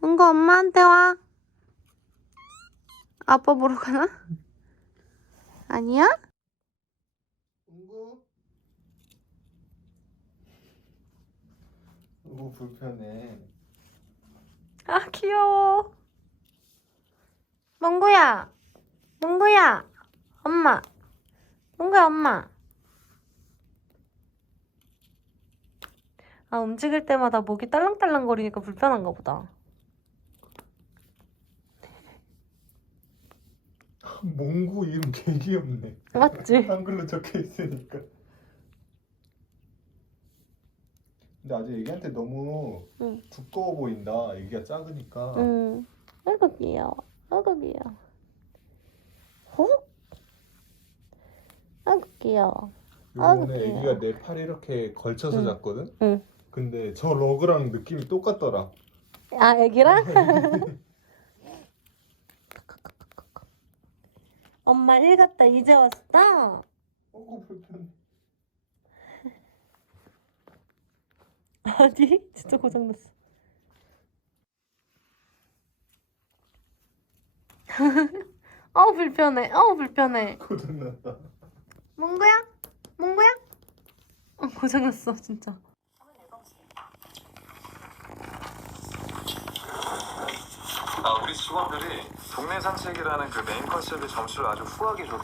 뭔가 엄마한테 와. 아빠 보러 가나? 아니야? 응구. 응구 불편해. 아 귀여워. 몽구야, 몽구야, 엄마, 몽구야 엄마. 아 움직일 때마다 목이 딸랑딸랑 거리니까 불편한가 보다. 몽구 이름 개 귀엽네. 맞지? 한글로 적혀 있으니까. 근데 아직 애기한테 너무 응. 두꺼워 보인다. 애기가 작으니까. 응. 아이고 귀여워. 아이고 귀여워. 어? 아이고 귀여워. 아이고, 요번에 귀여워. 애기가 내 팔 이렇게 걸쳐서 응. 잤거든. 응. 근데 저 러그랑 느낌이 똑같더라. 아 애기랑? 엄마 일 갔다 이제 왔어? 어구 불편해. 아니 진짜 고장났어. 어 불편해. 어 불편해. 고장났다. 몽구야? 몽구야? 어 고장났어 진짜. 우리 직원들이 동네 산책이라는 그 메인 컨셉의 점수를 아주 후하게 줬고